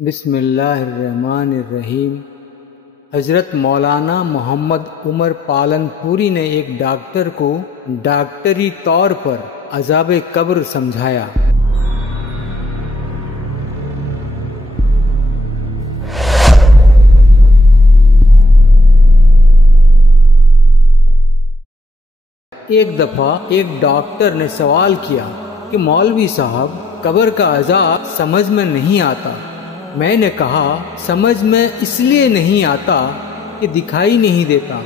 بسم اللہ الرحمن الرحیم۔ حضرت مولانا محمد عمر پالن پوری نے ایک ڈاکٹر کو ڈاکٹری طور پر عذاب قبر سمجھایا۔ ایک دفعہ ایک ڈاکٹر نے سوال کیا کہ مولوی صاحب، قبر کا عذاب سمجھ میں نہیں آتا۔ میں نے کہا سمجھ میں اس لیے نہیں آتا کہ دکھائی نہیں دیتا۔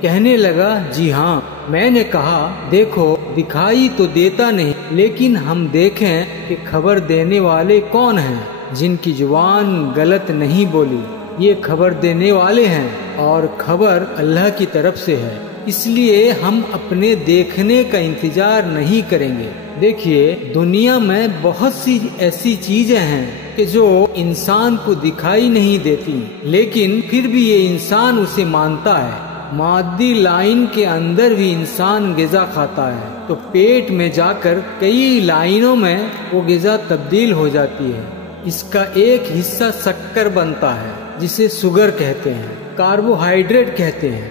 کہنے لگا جی ہاں۔ میں نے کہا دیکھو، دکھائی تو دیتا نہیں، لیکن ہم دیکھیں کہ خبر دینے والے کون ہیں جن کی زبان غلط نہیں بولی۔ یہ خبر دینے والے ہیں اور خبر اللہ کی طرف سے ہے، اس لیے ہم اپنے دیکھنے کا انتظار نہیں کریں گے۔ دیکھیے، دنیا میں بہت سی ایسی چیزیں ہیں کہ جو انسان کو دکھائی نہیں دیتی، لیکن پھر بھی یہ انسان اسے مانتا ہے۔ مادی لائن کے اندر بھی انسان غذا کھاتا ہے تو پیٹ میں جا کر کئی لائنوں میں وہ غذا تبدیل ہو جاتی ہے۔ اس کا ایک حصہ شکر بنتا ہے جسے شوگر کہتے ہیں، کاربوہائیڈریٹ کہتے ہیں۔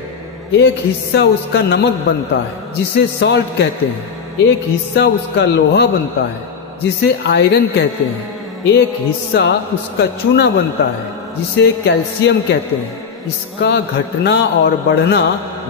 ایک حصہ اس کا نمک بنتا ہے جسے سالٹ کہتے ہیں۔ ایک حصہ اس کا لوہا بنتا ہے جسے آئرن کہتے ہیں۔ ایک حصہ اس کا چونا بنتا ہے جسے کیلشیم کہتے ہیں۔ اس کا گھٹنا اور بڑھنا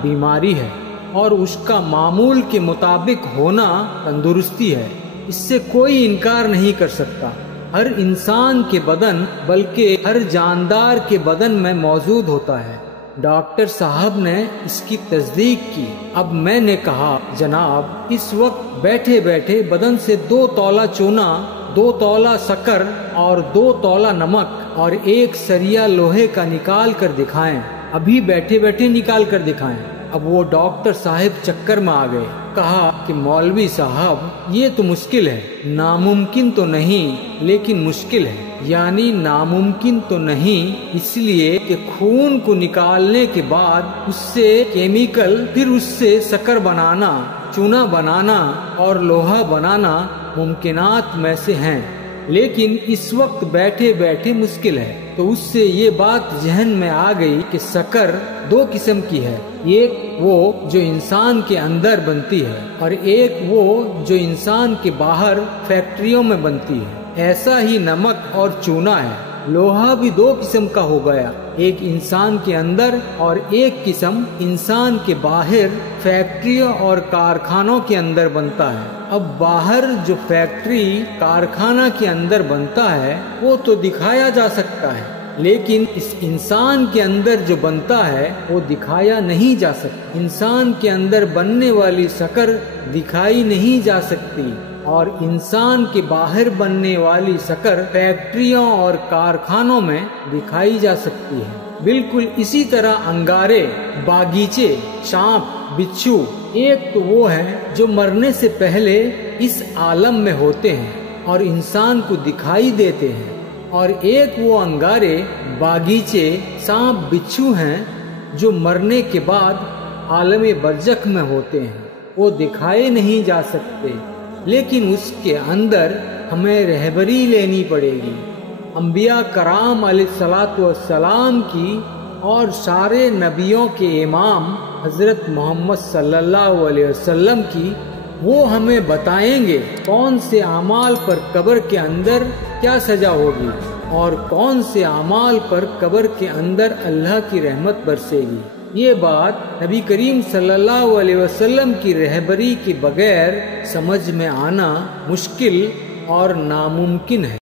بیماری ہے اور اس کا معمول کے مطابق ہونا تندرستی ہے۔ اس سے کوئی انکار نہیں کر سکتا۔ ہر انسان کے بدن، بلکہ ہر جاندار کے بدن میں موجود ہوتا ہے۔ ڈاکٹر صاحب نے اس کی تصدیق کی۔ اب میں نے کہا جناب، اس وقت بیٹھے بیٹھے بدن سے 2 تولہ چونا، 2 تولہ شکر اور 2 تولہ نمک اور 1 سریا لوہے کا نکال کر دکھائیں۔ ابھی بیٹھے بیٹھے نکال کر دکھائیں۔ اب وہ ڈاکٹر صاحب چکر میں آ گئے۔ کہا کہ مولوی صاحب، یہ تو مشکل ہے، ناممکن تو نہیں لیکن مشکل ہے۔ یعنی ناممکن تو نہیں اس لیے کہ خون کو نکالنے کے بعد اس سے کیمیکل، پھر اس سے شکر بنانا، چونا بنانا اور لوہا بنانا ممکنات میں سے ہیں، لیکن اس وقت بیٹھے بیٹھے مشکل ہے۔ تو اس سے یہ بات ذہن میں آ گئی کہ شکر 2 قسم کی ہے، ایک وہ جو انسان کے اندر بنتی ہے اور ایک وہ جو انسان کے باہر فیکٹریوں میں بنتی ہے۔ ایسا ہی نمک اور چونا ہے۔ لوہا بھی 2 قسم کا ہو گیا، ایک انسان کے اندر اور ایک قسم انسان کے باہر فیکٹریوں اور کارخانوں کے اندر بنتا ہے۔ اب باہر جو فیکٹری کارخانہ کے اندر بنتا ہے وہ تو دکھایا جا سکتا ہے، لیکن اس انسان کے اندر جو بنتا ہے وہ دکھایا نہیں جا سکتا۔ انسان کے اندر بننے والی شکر دکھائی نہیں جا سکتی اور انسان کے باہر بننے والی شکر فیکٹریوں اور کارخانوں میں دکھائی جا سکتی ہے۔ بالکل اسی طرح انگارے، باغیچے، سانپ، بچھو، ایک تو وہ ہیں جو مرنے سے پہلے اس عالم میں ہوتے ہیں اور انسان کو دکھائی دیتے ہیں، اور ایک وہ انگارے، باغیچے، سانپ، بچھو ہیں جو مرنے کے بعد عالم برزخ میں ہوتے ہیں۔ وہ دکھائے نہیں جا سکتے، لیکن اس کے اندر ہمیں رہبری لینی پڑے گی۔ انبیاء کرام علیہ الصلوۃ والسلام کی اور سارے نبیوں کے امام حضرت محمد صلی اللہ علیہ وسلم کی، وہ ہمیں بتائیں گے کون سے اعمال پر قبر کے اندر کیا سزا ہوگی اور کون سے اعمال پر قبر کے اندر اللہ کی رحمت برسے گی۔ یہ بات نبی کریم صلی اللہ علیہ وسلم کی رہبری کے بغیر سمجھ میں آنا مشکل اور ناممکن ہے۔